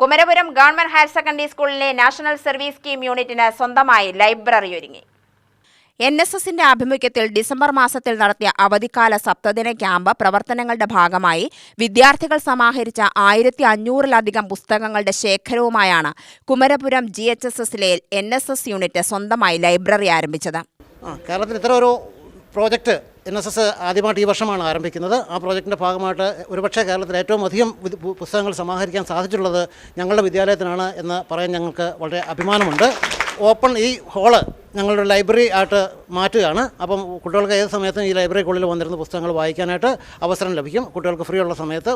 Kumarapuram government higher secondary സ്കൂളിലെ national service scheme യൂണിറ്റിന് സ്വന്തമായി ലൈബ്രറി ഒരുങ്ങി. NSSന്റെ ആഭിമുഖ്യത്തിൽ ഡിസംബർ മാസത്തിൽ നടത്തിയ അവധിക്കാല സപ്തദിന ക്യാമ്പ് പ്രവർത്തനങ്ങളുടെ ഭാഗമായി വിദ്യാർത്ഥികൾ സമാഹരിച്ച 1500-ലധികം പുസ്തകങ്ങളുടെ ശേഖരവുമായാണ് കുമരപുരം GHSSലെ NSS യൂണിറ്റ് സ്വന്തമായി ലൈബ്രറി ആരംഭിച്ചത്. കേരളത്തിൽ ഇത്ര ഒരു പ്രോജക്റ്റ് NSS ആദ്യമായിട്ട് ഈ വർഷമാണ് ആരംഭിക്കുന്നത്. ആ പ്രോജക്റ്റിൻ്റെ ഭാഗമായിട്ട് ഒരുപക്ഷെ കേരളത്തിൽ ഏറ്റവും അധികം പുസ്തകങ്ങൾ സമാഹരിക്കാൻ സാധിച്ചിട്ടുള്ളത് ഞങ്ങളുടെ വിദ്യാലയത്തിനാണ് എന്ന് പറയാൻ ഞങ്ങൾക്ക് വളരെ അഭിമാനമുണ്ട്. ഓപ്പൺ ഈ ഹോള് ഞങ്ങളുടെ ലൈബ്രറി ആയിട്ട് മാറ്റുകയാണ്. അപ്പം കുട്ടികൾക്ക് ഏത് സമയത്തും ഈ ലൈബ്രറിക്കുള്ളിൽ വന്നിരുന്ന പുസ്തകങ്ങൾ വായിക്കാനായിട്ട് അവസരം ലഭിക്കും. കുട്ടികൾക്ക് ഫ്രീ ഉള്ള സമയത്ത്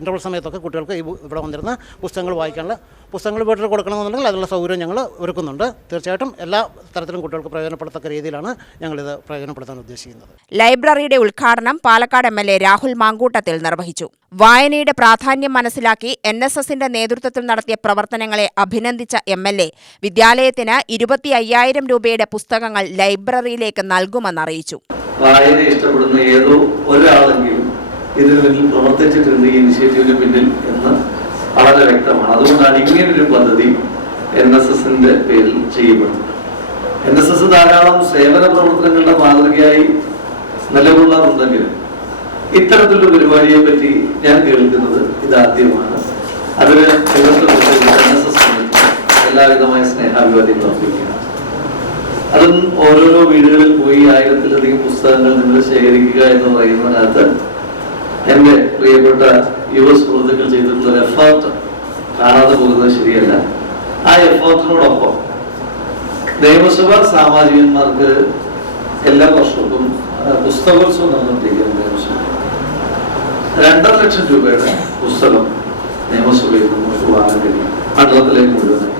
ഇൻ്റർവൽ സമയത്തൊക്കെ കുട്ടികൾക്ക് ഇവിടെ വന്നിരുന്ന പുസ്തകങ്ങൾ വായിക്കാനുള്ള പുസ്തകങ്ങൾ വീട്ടിൽ കൊടുക്കണമെന്നുണ്ടെങ്കിൽ അതിനുള്ള സൗകര്യം ഞങ്ങൾ ഒരുക്കുന്നുണ്ട്. തീർച്ചയായിട്ടും എല്ലാ തരത്തിലും കുട്ടികൾക്ക് പ്രയോജനപ്പെടുത്തക്ക രീതിയിലാണ് ഞങ്ങളിത് പ്രയോജനപ്പെടുത്താൻ ഉദ്ദേശിക്കുന്നത്. ലൈബ്രറിയുടെ ഉദ്ഘാടനം പാലക്കാട് MLA രാഹുൽ മാങ്കൂട്ടത്തിൽ നിർവഹിച്ചു. വായനയുടെ പ്രാധാന്യം മനസ്സിലാക്കി NSSന്റെ നേതൃത്വത്തിൽ നടത്തിയ പ്രവർത്തനങ്ങളെ അഭിനന്ദിച്ച MLA വിദ്യാലയത്തിന് 25,000 രൂപയുടെ പുസ്തകങ്ങൾ ലൈബ്രറിയിലേക്ക് നൽകുമെന്നറിയിച്ചു. വായന ഇഷ്ടപ്പെടുന്ന ഏതോ ഒരാളെങ്കിലും ഇതിന് പിന്നിൽ പ്രവർത്തിച്ചിട്ടുണ്ട്, ഈ ഇനിഷ്യേറ്റീവിന് പിന്നിൽ എന്ന് വളരെ വ്യക്തമാണ്. അതുകൊണ്ടാണ് ഇങ്ങനൊരു പദ്ധതി NSSന്റെ പേരിൽ ചെയ്യപ്പെടുന്നത്. NSS ധാരാളം സേവന പ്രവർത്തനങ്ങളുടെ മാതൃകയായി നിലകൊള്ളാറുണ്ടെങ്കിലും ഇത്തരത്തിലുള്ള പരിപാടിയെ പറ്റി ഞാൻ കേൾക്കുന്നത് ഇതാദ്യമാണ്. അതിന് NSS എല്ലാവിധമായ സ്നേഹാഭിവാദ്യങ്ങൾ അർപ്പിക്കുകയാണ്. അതും ഓരോരോ വീടുകളിൽ പോയി 1000-ലധികം പുസ്തകങ്ങൾ നിങ്ങൾ ശേഖരിക്കുക എന്ന് പറയുന്നതിനകത്ത് എൻ്റെ പ്രിയപ്പെട്ട യുവ സുഹൃത്തുക്കൾ ചെയ്തിട്ടുള്ള എഫേർട്ട് കാണാതെ പോകുന്നത് ശരിയല്ല. ആ എഫേർട്ടിനോടൊപ്പം നിയമസഭാ സാമാജികന്മാർക്ക് എല്ലാ വർഷവും പുസ്തകോത്സവം നടന്നുകൊണ്ടിരിക്കുകയാണ്. നിയമസഭ 2.5 ലക്ഷം രൂപയുടെ പുസ്തകം നിയമസഭയിൽ നമുക്ക് വാങ്ങാൻ കഴിയും, മണ്ഡലത്തിലേക്ക് മുഴുവനായി.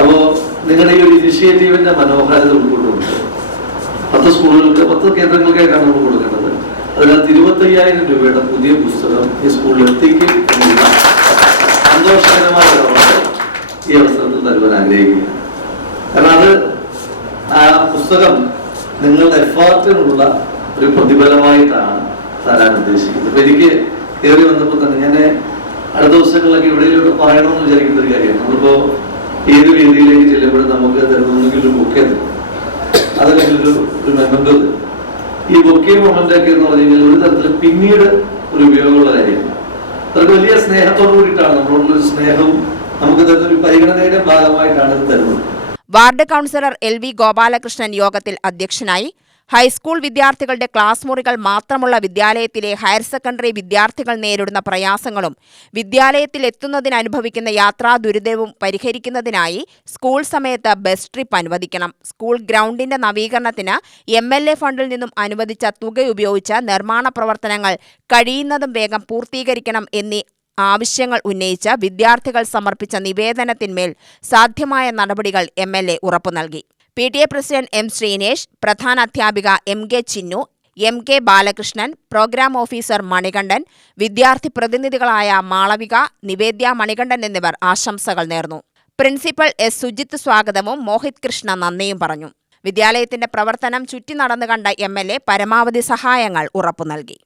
അപ്പോൾ നിങ്ങളുടെ ഈ ഒരു ഇനിഷ്യേറ്റീവിന്റെ മനോഹാരിത ഉൾക്കൊണ്ടുകൊണ്ട് 10 സ്കൂളുകൾക്ക് 10 കേന്ദ്രങ്ങൾക്കായിട്ടാണ് നമ്മൾ കൊടുക്കേണ്ടത്. അതിനകത്ത് 25,000 രൂപയുടെ പുതിയ പുസ്തകം ഈ സ്കൂളിൽ എത്തിക്കും എന്നുള്ള സന്തോഷകരമായ ഈ അവസരത്തിൽ നൽകാൻ ആഗ്രഹിക്കുകയാണ്. കാരണം അത് ആ പുസ്തകം നിങ്ങളുടെ എഫേർട്ടിനുള്ള ഒരു പ്രതിഫലമായിട്ടാണ് തരാൻ ഉദ്ദേശിക്കുന്നത്. അപ്പൊ എനിക്ക് കയറി വന്നപ്പോൾ തന്നെ ഞാൻ അടുത്ത ദിവസങ്ങളിലൊക്കെ എവിടെയെങ്കിലും പറയണമെന്ന് വിചാരിക്കുന്ന ഒരു കാര്യമാണ്. നമ്മളിപ്പോ ഏത് വേദിയിലേക്ക് ചെല്ലുമ്പോഴും നമുക്ക് തരുന്നെങ്കിൽ ഒരു ബൊക്കെ തരും, അതല്ലെങ്കിൽ ഒരു മെമ്മൻറ്റോ തരും. ഈ ബൊക്കെ മൊമെന്റൊക്കെ എന്ന് പറഞ്ഞു കഴിഞ്ഞാൽ ഒരു തരത്തിൽ പിന്നീട് ഒരു ഉപയോഗമുള്ള കാര്യമാണ്. അതൊക്കെ വലിയ സ്നേഹത്തോടു കൂടിയിട്ടാണ് നമ്മളോടുള്ള ഒരു സ്നേഹവും നമുക്ക് തരുന്നൊരു പരിഗണനയുടെ ഭാഗമായിട്ടാണ് ഇത് തരുന്നത്. വാർഡ് കൗൺസിലർ LV ഗോപാലകൃഷ്ണൻ യോഗത്തിൽ അധ്യക്ഷനായി. ഹൈസ്കൂൾ വിദ്യാർത്ഥികളുടെ ക്ലാസ് മുറികൾ മാത്രമുള്ള വിദ്യാലയത്തിലെ ഹയർ സെക്കൻഡറി വിദ്യാർത്ഥികൾ നേരിടുന്ന പ്രയാസങ്ങളും വിദ്യാലയത്തിൽ എത്തുന്നതിനനുഭവിക്കുന്ന യാത്രാ ദുരിതവും പരിഹരിക്കുന്നതിനായി സ്കൂൾ സമയത്ത് ബസ് ട്രിപ്പ് അനുവദിക്കണം. സ്കൂൾ ഗ്രൗണ്ടിന്റെ നവീകരണത്തിന് MLA ഫണ്ടിൽ നിന്നും അനുവദിച്ച തുക ഉപയോഗിച്ച് നിർമ്മാണ പ്രവർത്തനങ്ങൾ കഴിയുന്നതും വേഗം പൂർത്തീകരിക്കണം എന്നീ ആവശ്യങ്ങൾ ഉന്നയിച്ച് വിദ്യാർത്ഥികൾ സമർപ്പിച്ച നിവേദനത്തിന്മേൽ സാധ്യമായ നടപടികൾ MLA ഉറപ്പു നൽകി. PTA president M. ശ്രീനേഷ്, പ്രധാന അധ്യാപിക MK Chinnu, MK Balakrishnan, programme officer Manikandan, വിദ്യാർത്ഥി പ്രതിനിധികളായ മാളവിക, നിവേദ്യ മണികണ്ഠൻ എന്നിവർ ആശംസകൾ നേർന്നു. Principal S. സുജിത്ത് സ്വാഗതവും മോഹിത് കൃഷ്ണ നന്ദിയും പറഞ്ഞു. വിദ്യാലയത്തിന്റെ പ്രവർത്തനം ചുറ്റി നടന്നു കണ്ട MLA പരമാവധി സഹായങ്ങൾ ഉറപ്പു നൽകി.